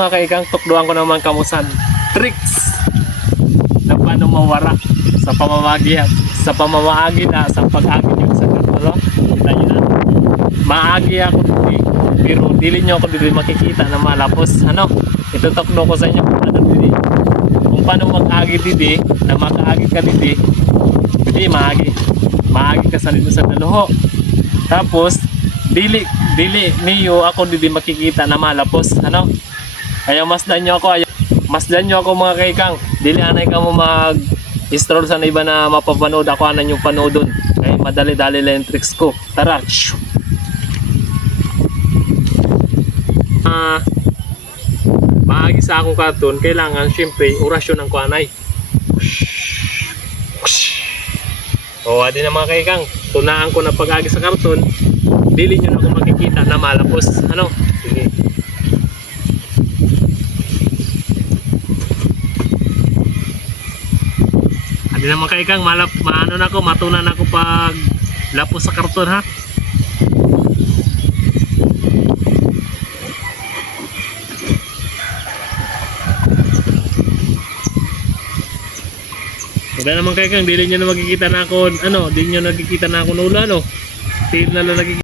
Mga kaikang, tukduan ko naman kamusan tricks na paano mawara sa pamamaagi na sa pag-agi nyo sa karton. Kita nyo na, maagi ako dito, pero dili nyo ako dito makikita na malapos. Ito tukdo ko sa inyo kung paano mag-agi dito, na makaagi ka dito. Hindi maagi ka sa dito sa daluho. Tapos dili niyo ako dito makikita na malapos. Ayaw masdan nyo ako mga kaikang. Dili anay ka mo mag-stroll sa iba na mapapanood. Ako anan yung panoodon. Kaya madali-dali lang yung tricks ko. Tara! Maagi sa akong karton, kailangan syempre orasyon ng kuanay. O adi na mga kaikang, tunaan ko na pag-agi sa karton, dili nyo na ako makikita na malapos. Sige. Adi na mga kaikang, matunan ako pag lapos sa karton ha. Wala naman kaikang, dili nyo na makikita na ako, dili nyo nakikita na ako nulo, Dili na lang nakikita.